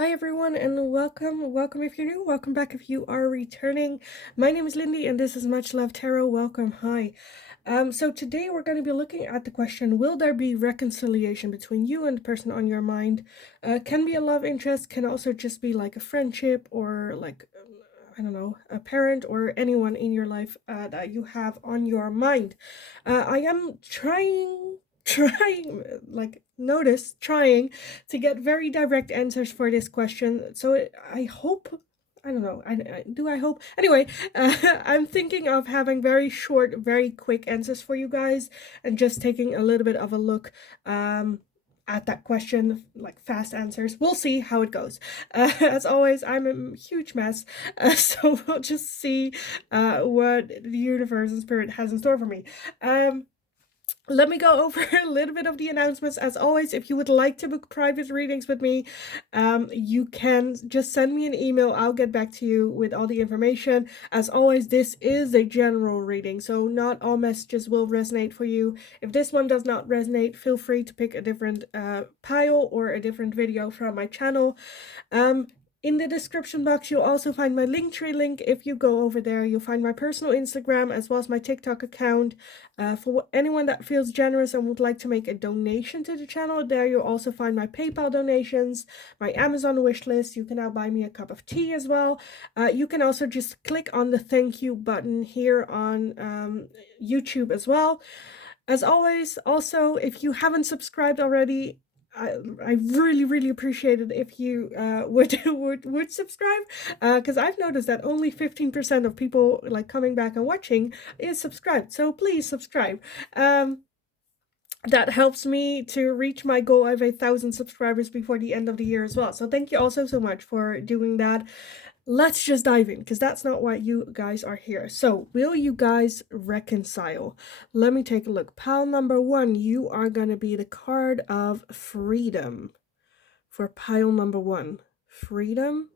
Hi everyone and welcome. Welcome if you're new, welcome back if you are returning. My name is Lindy and this is Much Love Tarot. Welcome. Hi. So today we're going to be looking at the question, will there be reconciliation between you and the person on your mind? Can be a love interest, can also just be like a friendship or like I don't know, a parent or anyone in your life that you have on your mind. I am trying, like, notice, trying to get very direct answers for this question. So I hope, I don't know, I hope? Anyway, I'm thinking of having very short, very quick answers for you guys and just taking a little bit of a look. At that question, like fast answers. We'll see how it goes. As always, I'm a huge mess, so we'll just see what the universe and spirit has in store for me. Let me go over a little bit of the announcements. As always, if you would like to book private readings with me, you can just send me an email. I'll get back to you with all the information. As always, this is a general reading, so not all messages will resonate for you. If this one does not resonate, feel free to pick a different pile or a different video from my channel. In the description box, you'll also find my Linktree link. If you go over there, you'll find my personal Instagram as well as my TikTok account. For anyone that feels generous and would like to make a donation to the channel, there you'll also find my PayPal donations, my Amazon wishlist. You can now buy me a cup of tea as well. You can also just click on the thank you button here on YouTube as well. As always, also, if you haven't subscribed already, I really appreciate it if you would subscribe, because I've noticed that only 15% of people like coming back and watching is subscribed, so please subscribe. That helps me to reach my goal of 1,000 subscribers before the end of the year as well, so thank you also so much for doing that. Let's just dive in, because that's not why you guys are here. So, will you guys reconcile? Let me take a look. Pile number 1, you are going to be the card of freedom. For pile number 1, freedom.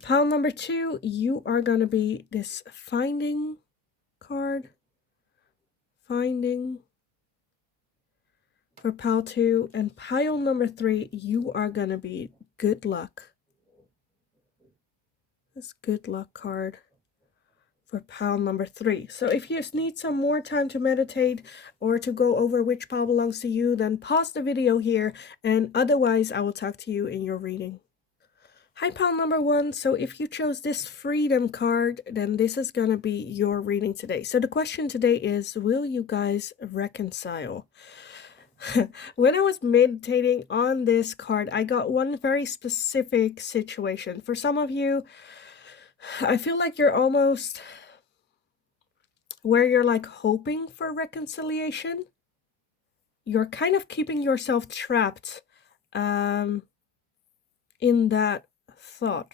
Pile number 2, you are going to be this finding card. Finding. For pile 2. And pile number 3, you are going to be good luck. This good luck card for pile number 3. So if you need some more time to meditate or to go over which pile belongs to you, then pause the video here, and otherwise I will talk to you in your reading. Hi, pile number 1. So if you chose this freedom card, then this is gonna be your reading today. So the question today is, will you guys reconcile? When I was meditating on this card, I got one very specific situation. For some of you, I feel like you're almost where you're like hoping for reconciliation. You're kind of keeping yourself trapped in that thought,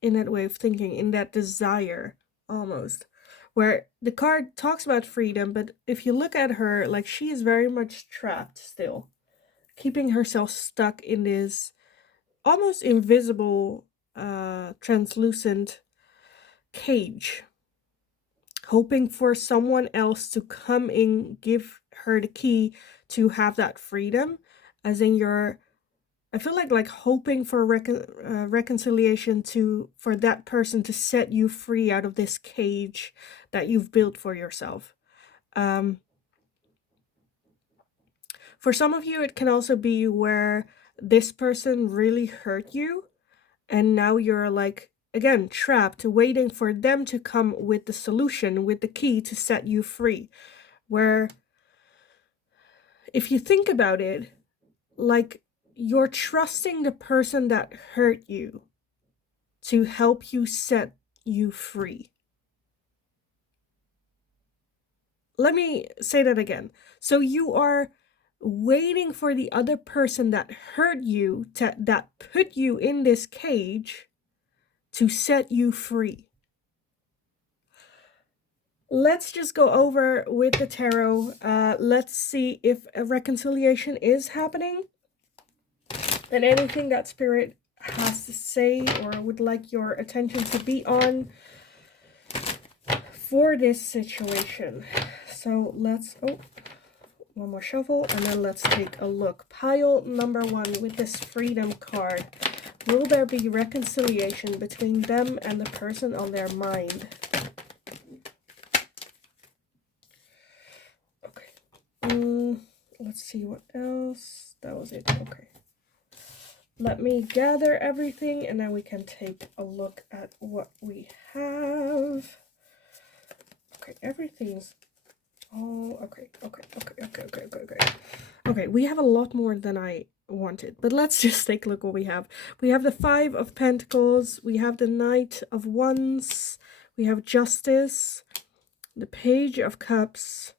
in that way of thinking, in that desire almost. Where the card talks about freedom, but if you look at her, like, she is very much trapped still, keeping herself stuck in this almost invisible, translucent cage, hoping for someone else to come in, give her the key to have that freedom, as in I feel like hoping for reconciliation for that person to set you free out of this cage that you've built for yourself. For some of you, it can also be where this person really hurt you, and now you're like, again, trapped, waiting for them to come with the solution, with the key to set you free. Where, if you think about it, like, you're trusting the person that hurt you to help you set you free. Let me say that again. So you are waiting for the other person that hurt you, that put you in this cage, to set you free. Let's just go over with the tarot. Let's see if a reconciliation is happening, and anything that spirit has to say or would like your attention to be on for this situation. So let's one more shuffle, and then let's take a look. Pile number 1 with this freedom card. Will there be reconciliation between them and the person on their mind? Okay. Let's see what else. That was it. Okay. Let me gather everything, and then we can take a look at what we have. Okay, everything's... Oh, okay. Okay, we have a lot more than I wanted, but let's just take a look what we have. We have the 5 of Pentacles, we have the Knight of Wands, we have Justice, the Page of Cups,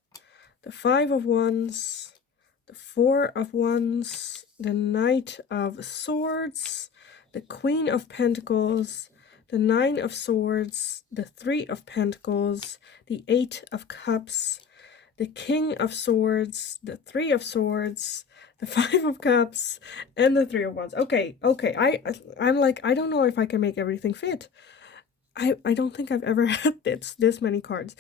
the 5 of Wands, the 4 of Wands, the Knight of Swords, the Queen of Pentacles, the 9 of Swords, the 3 of Pentacles, the 8 of Cups, the King of Swords, the 3 of Swords, the 5 of Cups, and the 3 of Wands. Okay. I'm like, I don't know if I can make everything fit. I don't think I've ever had this many cards.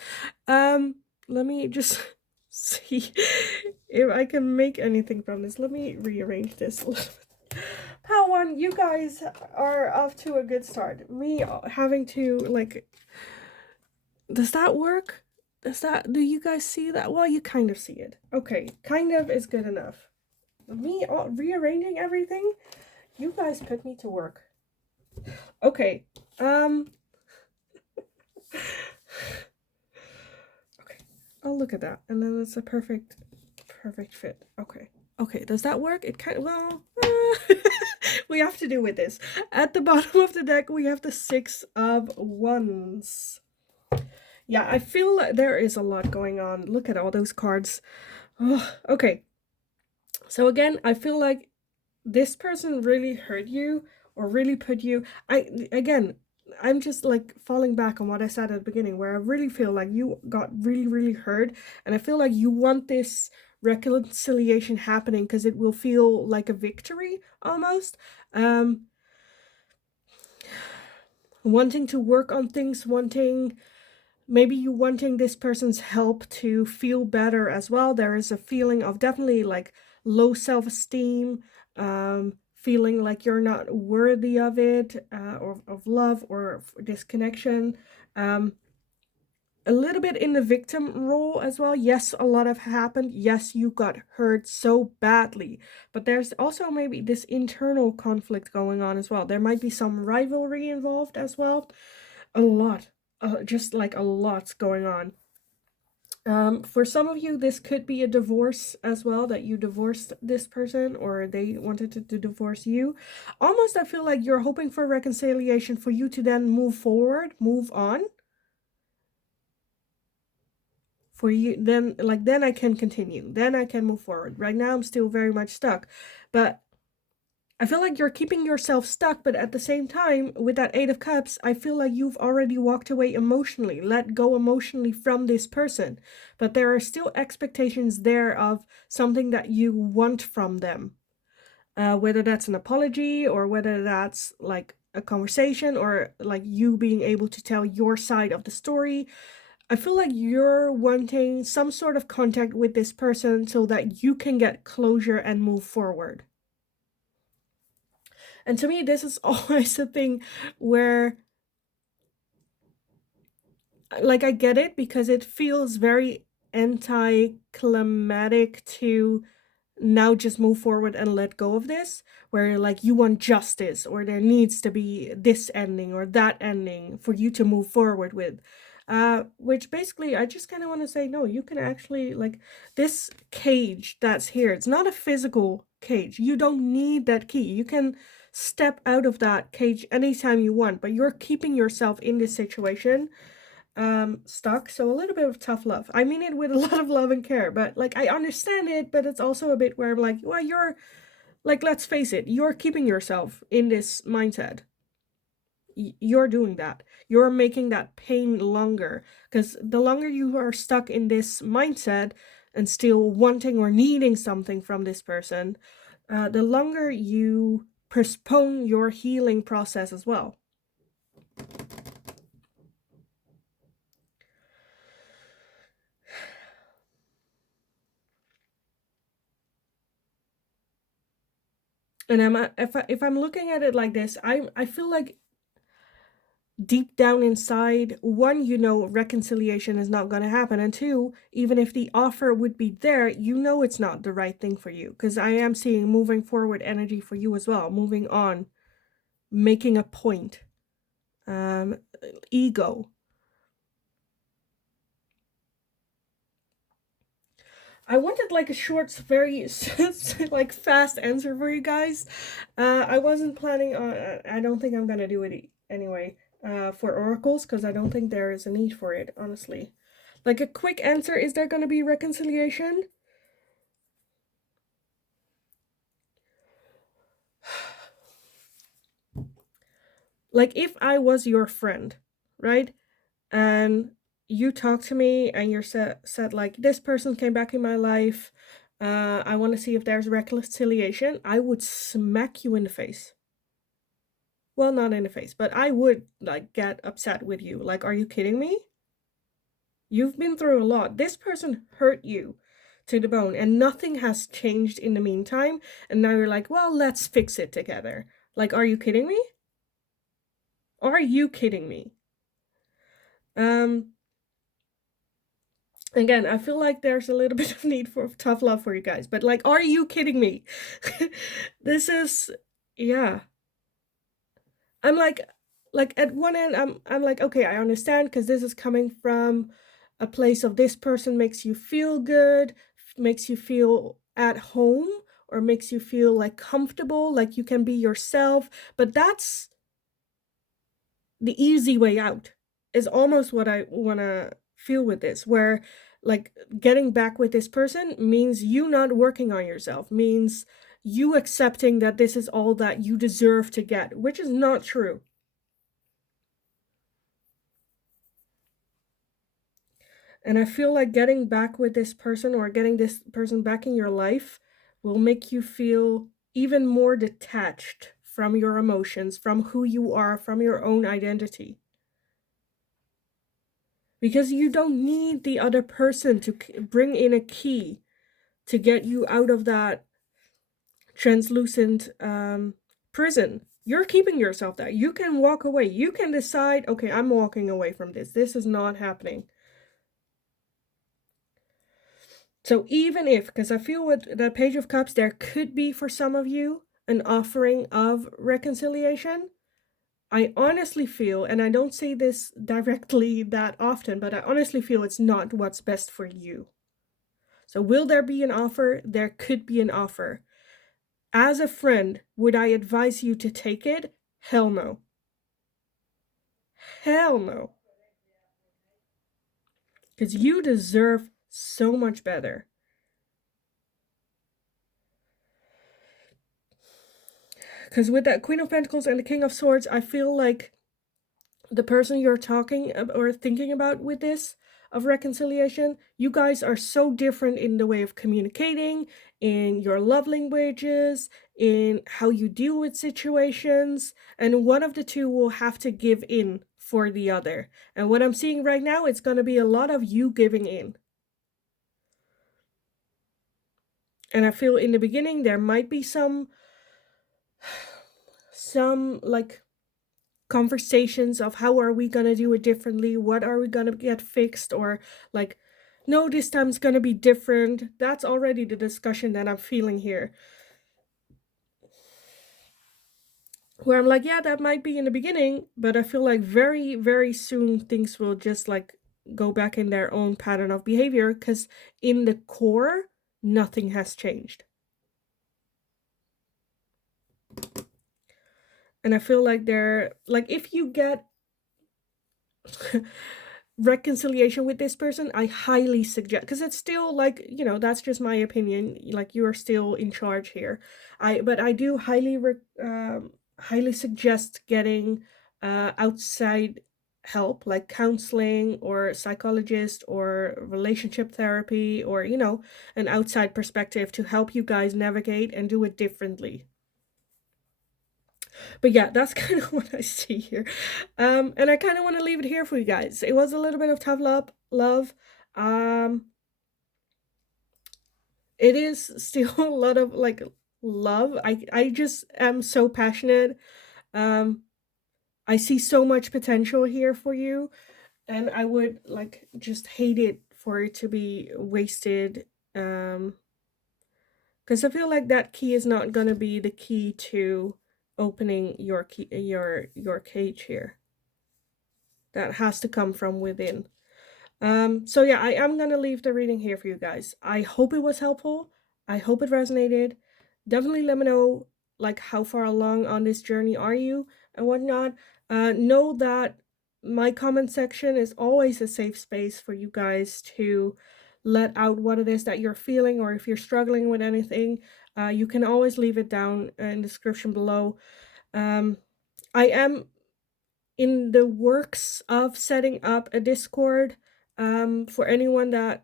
Let me just see if I can make anything from this. Let me rearrange this a little bit. Pile 1, you guys are off to a good start. Me having to, like, does that work? Do you guys see that? Well, you kind of see it. Okay, kind of is good enough. Me rearranging everything, you guys put me to work. Okay, okay. Oh, look at that. And then it's a perfect fit. Okay, does that work? It kind of, well, we have to do with this. At the bottom of the deck, we have the 6 of Wands. Yeah, I feel like there is a lot going on. Look at all those cards. Oh, okay. So again, I feel like this person really hurt you or really put you... I'm just like falling back on what I said at the beginning, where I really feel like you got really hurt, and I feel like you want this reconciliation happening because it will feel like a victory almost. Wanting to work on things, maybe you wanting this person's help to feel better as well. There is a feeling of definitely like low self-esteem, feeling like you're not worthy of it, or of love, or this connection. A little bit in the victim role as well. Yes, a lot have happened. Yes, you got hurt so badly, but there's also maybe this internal conflict going on as well. There might be some rivalry involved as well. A lot, just like a lot's going on. For some of you, this could be a divorce as well, that you divorced this person or they wanted to divorce you. Almost, I feel like you're hoping for reconciliation for you to then move forward, move on. For you, then I can continue. Then I can move forward. Right now, I'm still very much stuck. But I feel like you're keeping yourself stuck, but at the same time, with that 8 of Cups, I feel like you've already walked away emotionally, let go emotionally from this person. But there are still expectations there of something that you want from them. Whether that's an apology, or whether that's like a conversation, or like you being able to tell your side of the story. I feel like you're wanting some sort of contact with this person so that you can get closure and move forward. And to me, this is always a thing where, like, I get it because it feels very anticlimactic to now just move forward and let go of this, where like you want justice, or there needs to be this ending or that ending for you to move forward with. Which basically I just kind of want to say, no, you can actually, like, this cage that's here, it's not a physical cage. You don't need that key. You can step out of that cage anytime you want, but you're keeping yourself in this situation stuck. So a little bit of tough love. I mean it with a lot of love and care, but like I understand it, but it's also a bit where I'm like, well, you're like, let's face it, you're keeping yourself in this mindset. You're doing that. You're making that pain longer, because the longer you are stuck in this mindset and still wanting or needing something from this person, the longer you postpone your healing process as well. And if I'm looking at it like this, I feel like deep down inside, one, you know, reconciliation is not going to happen, and two, even if the offer would be there, you know it's not the right thing for you, because I am seeing moving forward energy for you as well, moving on, making a point, um ego. I wanted like a short, very like fast answer for you guys. I wasn't planning on. I don't think I'm gonna do it anyway. For oracles, because I don't think there is a need for it. Honestly, like a quick answer: is there gonna be reconciliation? Like if I was your friend, right, and you talked to me and you said like this person came back in my life. I want to see if there's reconciliation. I would smack you in the face. Well, not in the face, but I would like get upset with you. Like, are you kidding me? You've been through a lot. This person hurt you to the bone and nothing has changed in the meantime. And now you're like, well, let's fix it together. Like, are you kidding me? Are you kidding me? Um, Again, I feel like there's a little bit of need for tough love for you guys, but like, are you kidding me? This is, yeah. I'm like at one end I'm like, okay, I understand because this is coming from a place of this person makes you feel good, makes you feel at home, or makes you feel like comfortable, like you can be yourself. But that's the easy way out, is almost what I want to feel with this, where like getting back with this person means you not working on yourself, means you accepting that this is all that you deserve to get, which is not true. And I feel like getting back with this person or getting this person back in your life will make you feel even more detached from your emotions, from who you are, from your own identity. Because you don't need the other person to bring in a key to get you out of that translucent prison. You're keeping yourself there. You can walk away. You can decide, okay, I'm walking away from this. This is not happening. So even if, because I feel with the Page of Cups, there could be for some of you an offering of reconciliation. I honestly feel, and I don't say this directly that often, but I honestly feel it's not what's best for you. So will there be an offer? There could be an offer. As a friend, would I advise you to take it? Hell no. Hell no. Because you deserve so much better. Because with that Queen of Pentacles and the King of Swords, I feel like the person you're talking or thinking about with this of reconciliation, you guys are so different in the way of communicating, in your love languages, in how you deal with situations, and one of the two will have to give in for the other. And what I'm seeing right now, it's going to be a lot of you giving in. And I feel in the beginning there might be some like conversations of how are we going to do it differently, what are we going to get fixed, or like, no, this time it's going to be different. That's already the discussion that I'm feeling here, where I'm like, yeah, that might be in the beginning, but I feel like very very soon things will just like go back in their own pattern of behavior, because in the core nothing has changed. And I feel like they're like, if you get reconciliation with this person, I highly suggest, because it's still like, you know, that's just my opinion, like you are still in charge here. But I do highly suggest getting outside help, like counseling or psychologist or relationship therapy, or you know, an outside perspective to help you guys navigate and do it differently. But yeah, that's kind of what I see here. And I kind of want to leave it here for you guys. It was a little bit of tough love. Um, it is still a lot of like love. I just am so passionate. Um, I see so much potential here for you, and I would like just hate it for it to be wasted. Um, because I feel like that key is not gonna be the key to opening your key, your cage here. That has to come from within. So yeah, I am gonna leave the reading here for you guys. I hope it was helpful. I hope it resonated. Definitely let me know like how far along on this journey are you and whatnot. Know that my comment section is always a safe space for you guys to let out what it is that you're feeling, or if you're struggling with anything, you can always leave it down in the description below. Um, I am in the works of setting up a Discord for anyone that,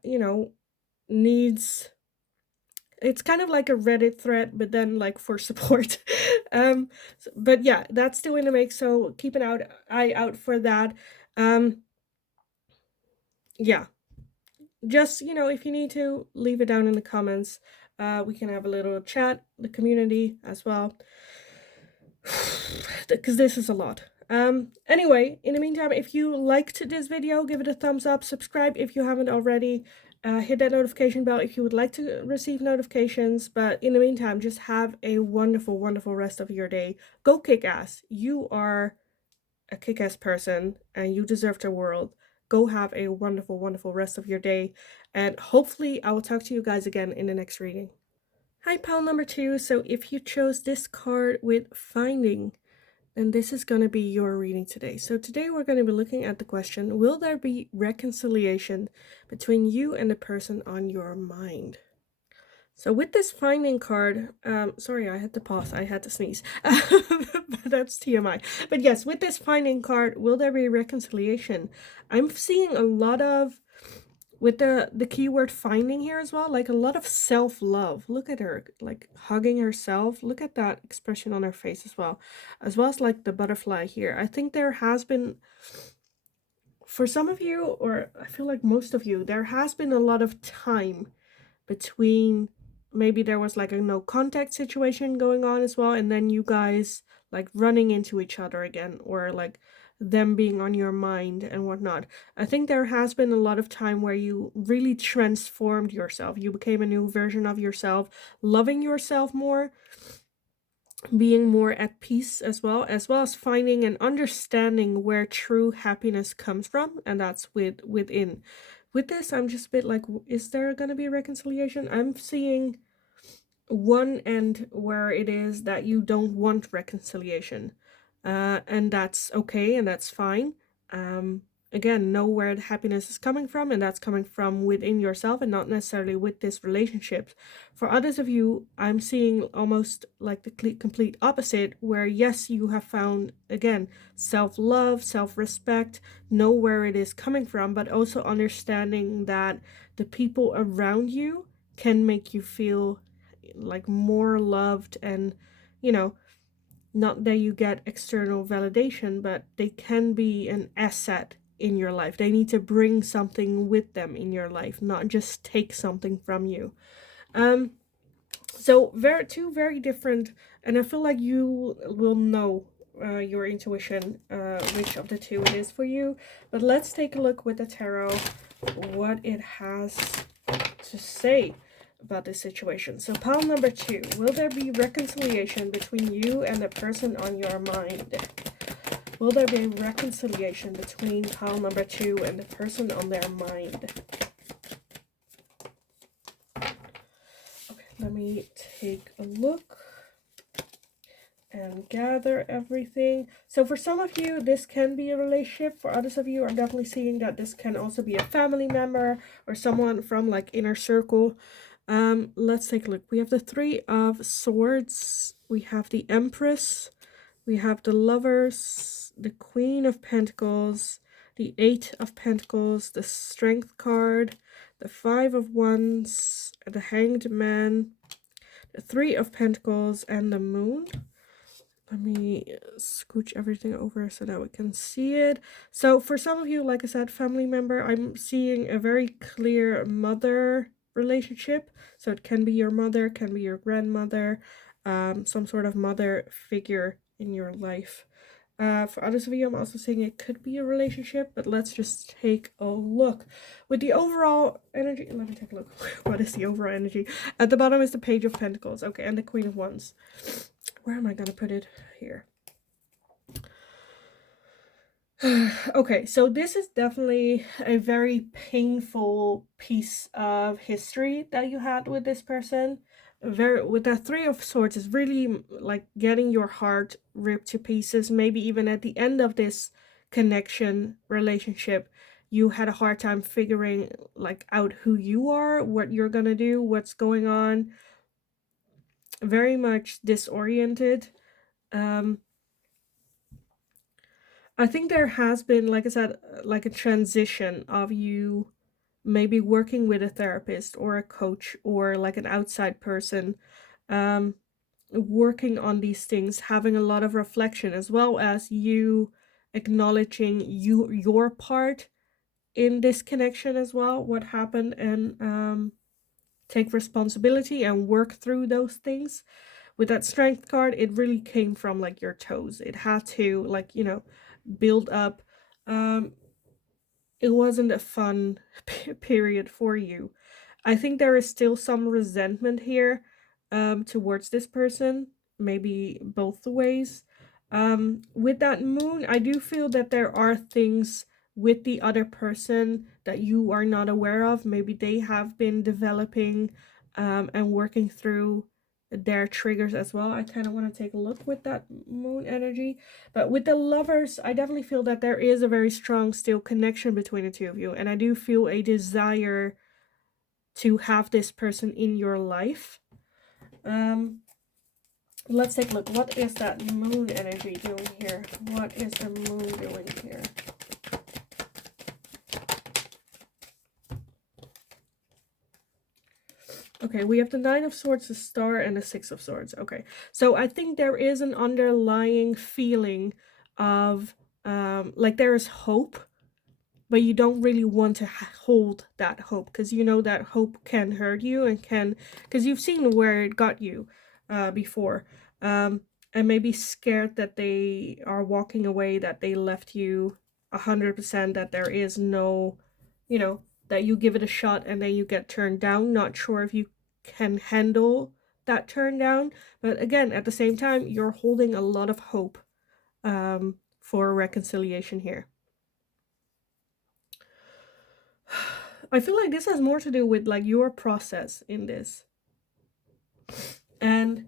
needs. It's kind of like a Reddit thread, but then like for support. But yeah, that's still in the make, so keep an eye out for that. Um, yeah, just if you need to, leave it down in the comments. We can have a little chat, the community as well. Because this is a lot. Anyway, in the meantime, if you liked this video, give it a thumbs up, subscribe if you haven't already, hit that notification bell if you would like to receive notifications. But in the meantime, just have a wonderful, wonderful rest of your day. Go kick ass. You are a kick ass person and you deserve the world. Go have a wonderful, wonderful rest of your day. And hopefully, I will talk to you guys again in the next reading. Hi, pal number 2. So if you chose this card with finding, then this is going to be your reading today. So today we're going to be looking at the question, will there be reconciliation between you and the person on your mind? So with this finding card, sorry, I had to pause, I had to sneeze. But that's TMI. But yes, with this finding card, will there be reconciliation? I'm seeing a lot of, with the keyword finding here as well, like a lot of self-love. Look at her, like hugging herself. Look at that expression on her face as well as like the butterfly here. I think there has been, for some of you, or I feel like most of you, there has been a lot of time between, maybe there was like a no contact situation going on as well, and then you guys like running into each other again, or like them being on your mind and whatnot. I think there has been a lot of time where you really transformed yourself. You became a new version of yourself, loving yourself more, being more at peace as well as finding and understanding where true happiness comes from, and that's within. With this, I'm just a bit like, is there gonna be a reconciliation? I'm seeing one end where it is that you don't want reconciliation, and that's okay and that's fine. Again, know where the happiness is coming from, and that's coming from within yourself and not necessarily with this relationship. For others of you, I'm seeing almost like the complete opposite, where yes, you have found again self-love, self-respect, know where it is coming from, but also understanding that the people around you can make you feel like more loved, and you know not that you get external validation, but they can be an asset in your life. They need to bring something with them in your life, not just take something from you. So two very different, and I feel like you will know your intuition, which of the two it is for you. But let's take a look with the tarot what it has to say about this situation. So pile number 2, will there be reconciliation between you and the person on your mind? Will there be reconciliation between pile number 2 and the person on their mind? Okay, let me take a look and gather everything. So for some of you, this can be a relationship. For others of you, I'm definitely seeing that this can also be a family member or someone from like inner circle. Let's take a look. We have the 3 of Swords, we have the Empress, we have the Lovers, the Queen of Pentacles, the 8 of Pentacles, the Strength card, the 5 of Wands, the Hanged Man, the 3 of Pentacles, and the Moon. Let me scooch everything over so that we can see it. So for some of you, like I said, family member, I'm seeing a very clear mother relationship. So it can be your mother, can be your grandmother. some sort of mother figure in your life. For others of you, I'm also saying it could be a relationship, but let's just take a look. With the overall energy, let me take a look. What is the overall energy? At the bottom is the Page of Pentacles, okay, and the Queen of Wands. Where am I gonna put it? Here. Okay, so this is definitely a very painful piece of history that you had with this person. Very, with that Three of Swords is really like getting your heart ripped to pieces. Maybe even at the end of this connection relationship, you had a hard time figuring like out who you are, what you're gonna do, what's going on. Very much disoriented. Um, I think there has been, like I said, like a transition of you maybe working with a therapist or a coach or like an outside person, um, working on these things, having a lot of reflection, as well as you acknowledging your part in this connection as well, what happened, and take responsibility and work through those things. With that Strength card, it really came from like your toes. It had to, like, build up. um it wasn't a fun period for you. I think there is still some resentment here, towards this person, maybe both the ways. With that moon, I do feel that there are things with the other person that you are not aware of. Maybe they have been developing, and working through their triggers as well. I kind of want to take a look with that moon energy. But with the Lovers, I definitely feel that there is a very strong still connection between the two of you. And I do feel a desire to have this person in your life. Let's take a look. What is that moon energy doing here? What is the moon doing here? Okay, we have the Nine of Swords, the Star, and the Six of Swords. Okay, so I think there is an underlying feeling of, like there is hope, but you don't really want to hold that hope, because you know that hope can hurt you and can, because you've seen where it got you before, and maybe scared that they are walking away, that they left you 100%, that there is no, that you give it a shot and then you get turned down. Not sure if you can handle that turn down, but again, at the same time, you're holding a lot of hope, for reconciliation here. I feel like this has more to do with like your process in this. And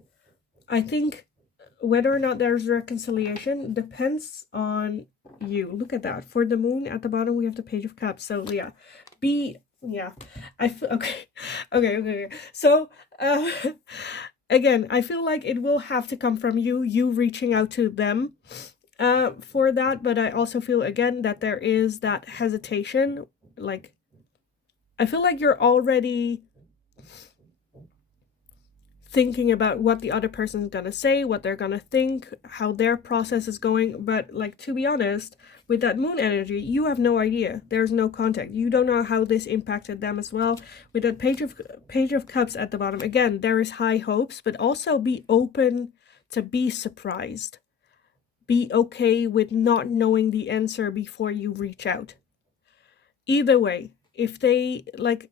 I think whether or not there's reconciliation depends on you. Look at that. For the moon at the bottom, we have the Page of Cups. So yeah, I feel okay. Okay. So again, I feel like it will have to come from you reaching out to them for that. But I also feel again that there is that hesitation. Like, I feel like you're already thinking about what the other person's gonna say, what they're gonna think, how their process is going. But like, to be honest, with that moon energy, you have no idea. There's no contact. You don't know how this impacted them as well. With that Page of Cups at the bottom, again, there is high hopes, but also be open to be surprised. Be okay with not knowing the answer before you reach out. Either way, if they like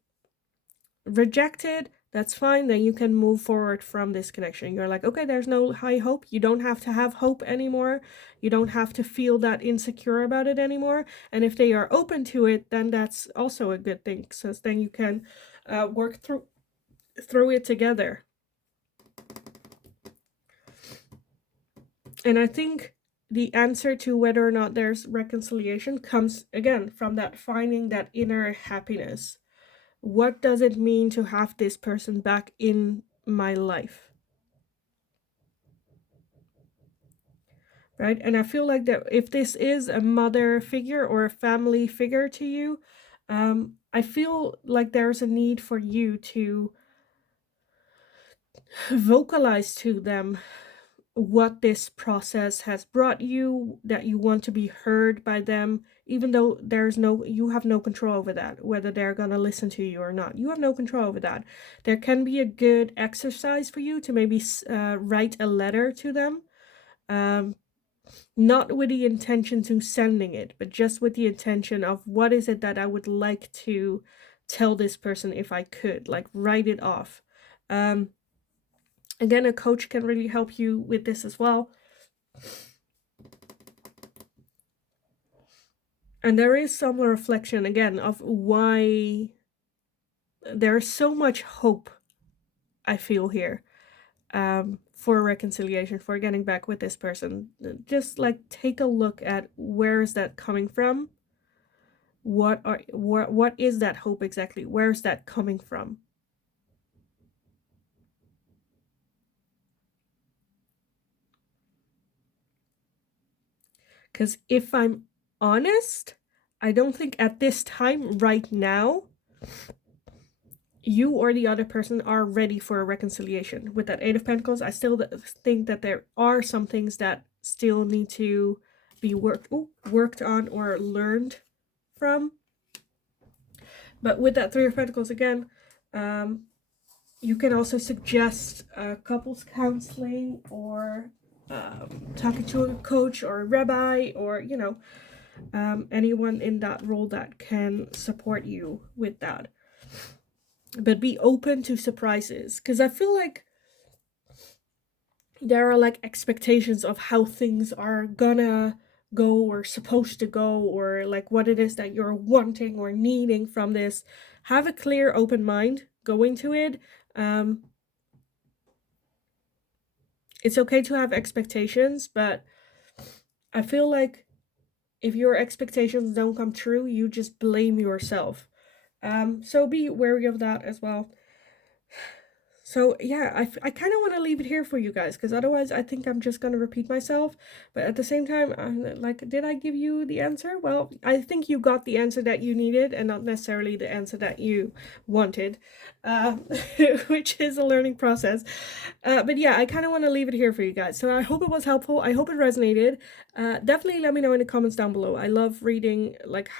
rejected, that's fine. Then you can move forward from this connection. You're like, okay, there's no high hope. You don't have to have hope anymore. You don't have to feel that insecure about it anymore. And if they are open to it, then that's also a good thing, so then you can work through it together. And I think the answer to whether or not there's reconciliation comes again from that finding that inner happiness. What does it mean to have this person back in my life? Right? And I feel like that if this is a mother figure or a family figure to you, I feel like there's a need for you to vocalize to them what this process has brought you, that you want to be heard by them, even though you have no control over that, whether they're going to listen to you or not. You have no control over that. There can be a good exercise for you to maybe write a letter to them, not with the intention to sending it, but just with the intention of what is it that I would like to tell this person if I could, like write it off. Again, a coach can really help you with this as well. And there is some reflection again of why there's so much hope I feel here, for reconciliation, for getting back with this person. Just like take a look at where is that coming from? What is that hope exactly? Where is that coming from? Because if I'm honest, I don't think at this time, right now, you or the other person are ready for a reconciliation. With that Eight of Pentacles, I still think that there are some things that still need to be worked on or learned from. But with that Three of Pentacles again, you can also suggest couples counseling, or talking to a coach or a rabbi, or anyone in that role that can support you with that. But be open to surprises, because I feel like there are like expectations of how things are gonna go or supposed to go, or like what it is that you're wanting or needing from this. Have a clear, open mind going to it. It's okay to have expectations, but I feel like if your expectations don't come true, you just blame yourself. So be wary of that as well. So yeah, I kind of want to leave it here for you guys, because otherwise I think I'm just going to repeat myself. But at the same time, I'm like, did I give you the answer? Well, I think you got the answer that you needed, and not necessarily the answer that you wanted, which is a learning process. But yeah, I kind of want to leave it here for you guys. So I hope it was helpful. I hope it resonated. Definitely let me know in the comments down below. I love reading like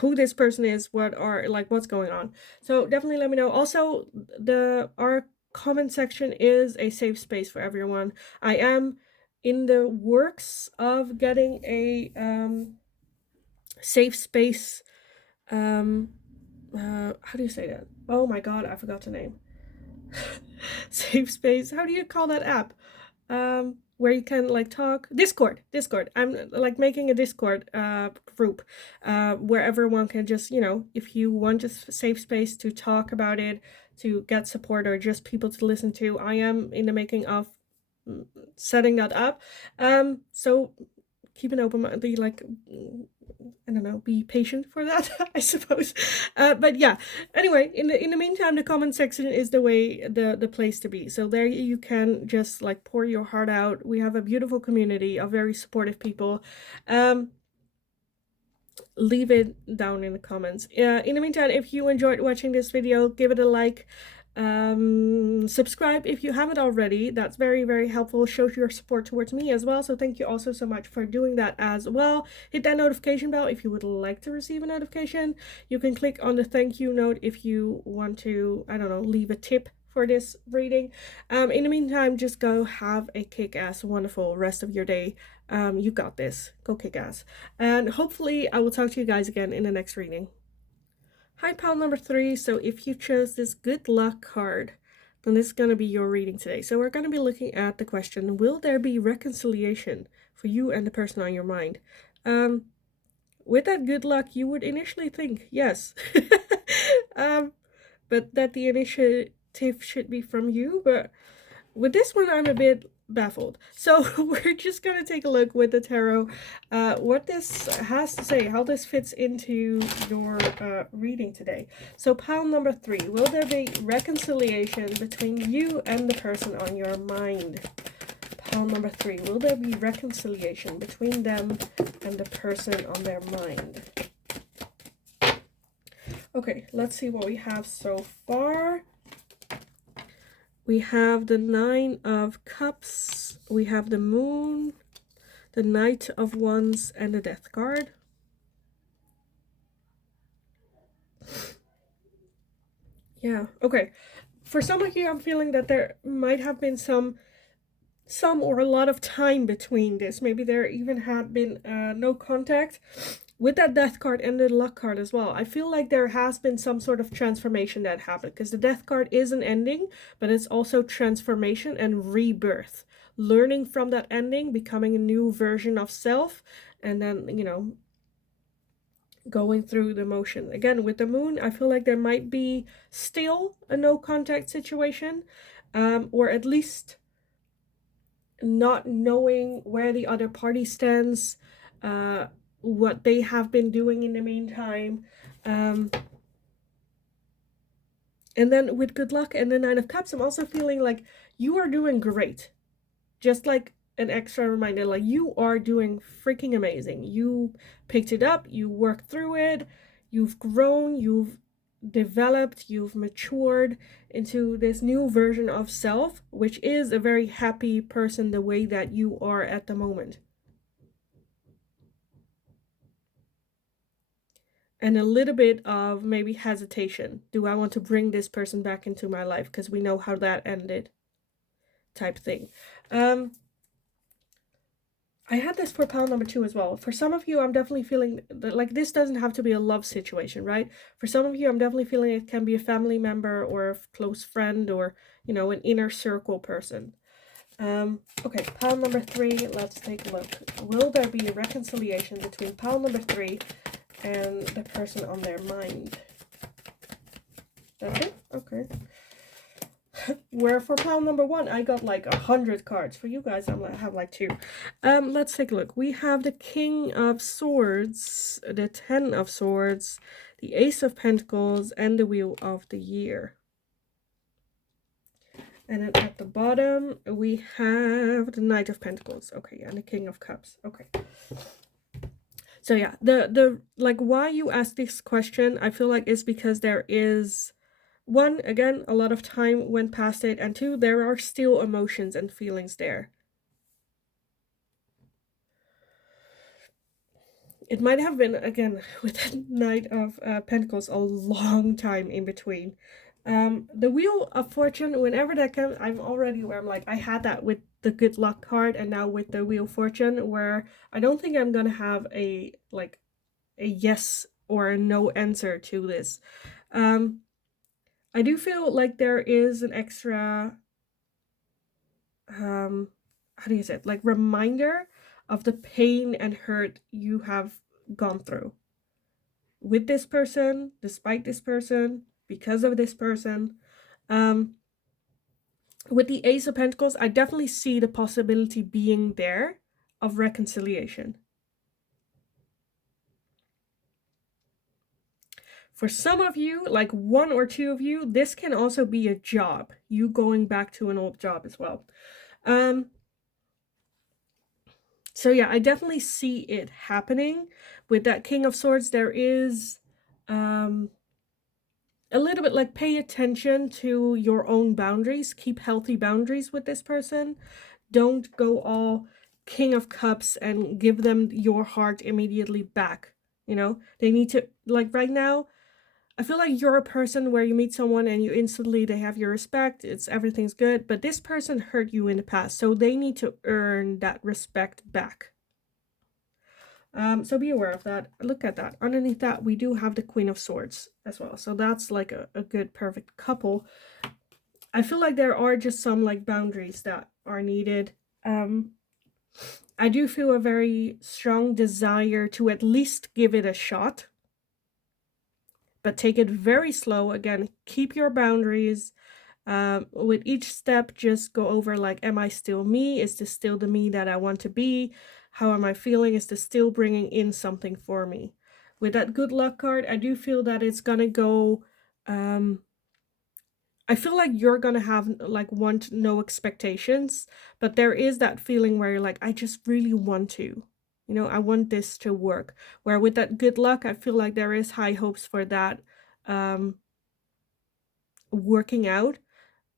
who this person is, what's going on. So definitely let me know. Also, our comment section is a safe space for everyone. I am in the works of getting a safe space, how do you say that? Oh my god, I forgot the name. Safe space, how do you call that app? Where you can like talk. Discord. I'm like making a Discord group where everyone can just, if you want just safe space to talk about it, to get support, or just people to listen to. I am in the making of setting that up. So keep an open mind, I don't know, be patient for that, I suppose. But yeah, anyway, in the meantime, the comment section is the place to be. So there you can just like pour your heart out. We have a beautiful community of very supportive people. Leave it down in the comments. In the meantime, if you enjoyed watching this video, give it a like. Subscribe if you haven't already. That's very, very helpful. Shows your support towards me as well. So thank you also so much for doing that as well. Hit that notification bell if you would like to receive a notification. You can click on the thank you note if you want to, I don't know, leave a tip for this reading. In the meantime, just go have a kick-ass wonderful rest of your day. You got this. Go kick ass. And hopefully I will talk to you guys again in the next reading. Hi, pal number 3. So if you chose this good luck card, then this is going to be your reading today. So we're going to be looking at the question, will there be reconciliation for you and the person on your mind? With that good luck, you would initially think yes. But that the initiative should be from you. But with this one, I'm a bit baffled. So we're just going to take a look with the tarot what this has to say, how this fits into your reading today. So pile number 3, will there be reconciliation between you and the person on your mind? Pile number 3, will there be reconciliation between them and the person on their mind? Okay, let's see what we have so far. We have the Nine of Cups. We have the Moon, the Knight of Wands, and the Death card. Yeah, okay. For some of you, I'm feeling that there might have been some or a lot of time between this. Maybe there even had been no contact. With that Death card and the Luck card as well, I feel like there has been some sort of transformation that happened, because the Death card is an ending, but it's also transformation and rebirth. Learning from that ending, becoming a new version of self, and then, you know, going through the motion. Again, with the Moon, I feel like there might be still a no contact situation, or at least not knowing where the other party stands, what they have been doing in the meantime. And then with Good Luck and the Nine of Cups, I'm also feeling like you are doing great. Just like an extra reminder, like you are doing freaking amazing. You picked it up, you worked through it, you've grown, you've developed, you've matured into this new version of self, which is a very happy person the way that you are at the moment. And a little bit of maybe hesitation. Do I want to bring this person back into my life? Because we know how that ended, type thing. I had this for pile number 2 as well. For some of you, I'm definitely feeling that, like, this doesn't have to be a love situation, right? For some of you, I'm definitely feeling it can be a family member or a close friend, or, you know, an inner circle person. Okay, pile number 3, let's take a look. Will there be a reconciliation between pile number 3 and the person on their mind? That's it? Okay. Where for pile number 1, I got like 100 cards. For you guys, I have like 2. Let's take a look. We have the King of Swords, the 10 of Swords, the Ace of Pentacles, and the Wheel of the Year. And then at the bottom, we have the Knight of Pentacles. Okay, and the King of Cups. Okay. So yeah, the like, why you ask this question, I feel like is because there is, one, again, a lot of time went past it, and 2, there are still emotions and feelings there. It might have been, again, with the Knight of Pentacles, a long time in between. The Wheel of Fortune, whenever that comes, I'm already where I'm like, I had that with the Good Luck card, and now with the Wheel of Fortune, where I don't think I'm gonna have a, like, a yes or a no answer to this. I do feel like there is an extra, how do you say it, like, reminder of the pain and hurt you have gone through with this person, despite this person, because of this person. With the Ace of Pentacles, I definitely see the possibility being there of reconciliation. For some of you, like 1 or 2 of you, this can also be a job, you going back to an old job as well. So yeah, I definitely see it happening. With that King of Swords, there is a little bit like, pay attention to your own boundaries. Keep healthy boundaries with this person. Don't go all King of Cups and give them your heart immediately back. You know, they need to, like, right now, I feel like you're a person where you meet someone and you instantly, they have your respect, it's everything's good, but this person hurt you in the past, so they need to earn that respect back. So be aware of that. Look at that. Underneath that, we do have the Queen of Swords as well. So that's like a good, perfect couple. I feel like there are just some, like, boundaries that are needed. I do feel a very strong desire to at least give it a shot, but take it very slow. Again, keep your boundaries. With each step, just go over, like, am I still me? Is this still the me that I want to be? How am I feeling? Is this still bringing in something for me? With that Good Luck card, I do feel that it's gonna go, I feel like you're gonna have, like, want no expectations, but there is that feeling where you're like, I just really want to, you know, I want this to work. Where with that Good Luck, I feel like there is high hopes for that working out.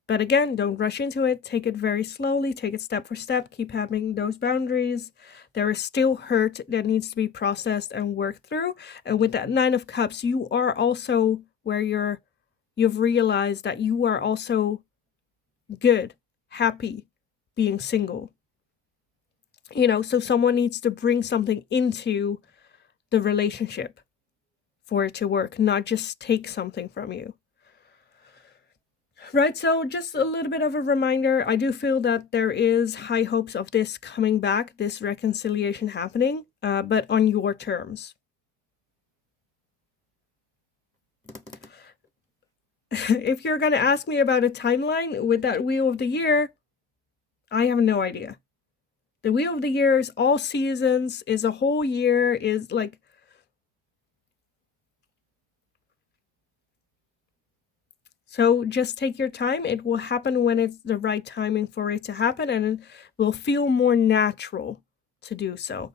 But again, don't rush into it. Take it very slowly, take it step for step, keep having those boundaries. There is still hurt that needs to be processed and worked through. And with that Nine of Cups, you are also where you've realized that you are also good, happy being single. So someone needs to bring something into the relationship for it to work, not just take something from you. Right, so just a little bit of a reminder, I do feel that there is high hopes of this coming back, this reconciliation happening, but on your terms. If you're going to ask me about a timeline with that Wheel of the Year, I have no idea. The Wheel of the Year is all seasons, is a whole year, is like... So just take your time. It will happen when it's the right timing for it to happen, and it will feel more natural to do so.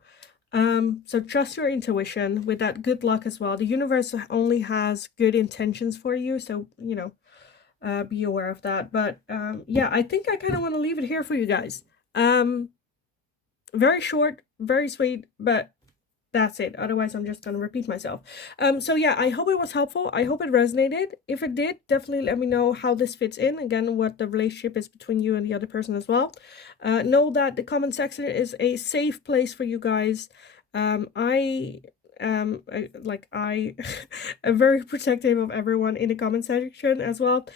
So trust your intuition. With that, good luck as well. The universe only has good intentions for you, so, be aware of that. But yeah, I think I kind of want to leave it here for you guys. Very short, very sweet, but that's it. Otherwise, I'm just going to repeat myself. So yeah, I hope it was helpful. I hope it resonated. If it did, definitely let me know how this fits in. Again, what the relationship is between you and the other person as well. Know that the comment section is a safe place for you guys. I am very protective of everyone in the comment section as well.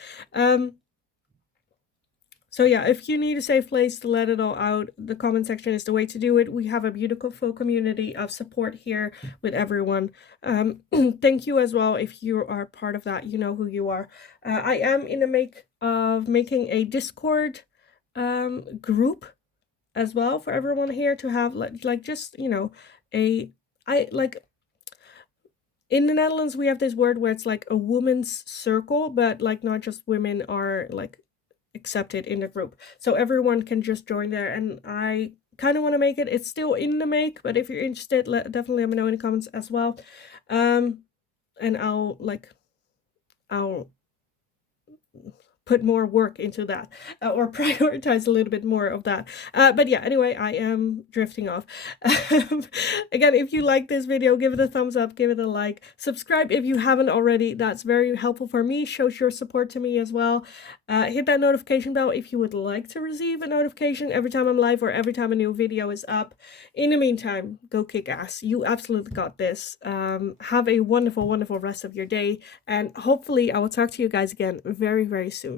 So yeah, if you need a safe place to let it all out, the comment section is the way to do it. We have a beautiful community of support here with everyone. Thank you as well if you are part of that. You know who you are. I am in the making a Discord group as well for everyone here to have in the Netherlands we have this word where it's like a woman's circle, but like not just women are like accepted in the group, so everyone can just join there. And I kind of want to make it's still in the make, but if you're interested, definitely let me know in the comments as well. And I'll put more work into that, or prioritize a little bit more of that. But yeah, anyway, I am drifting off. Again, if you like this video, give it a thumbs up, give it a like, subscribe if you haven't already. That's very helpful for me, shows your support to me as well. Hit that notification bell if you would like to receive a notification every time I'm live or every time a new video is up. In the meantime, go kick ass. You absolutely got this. Have a wonderful rest of your day, and hopefully I will talk to you guys again very soon.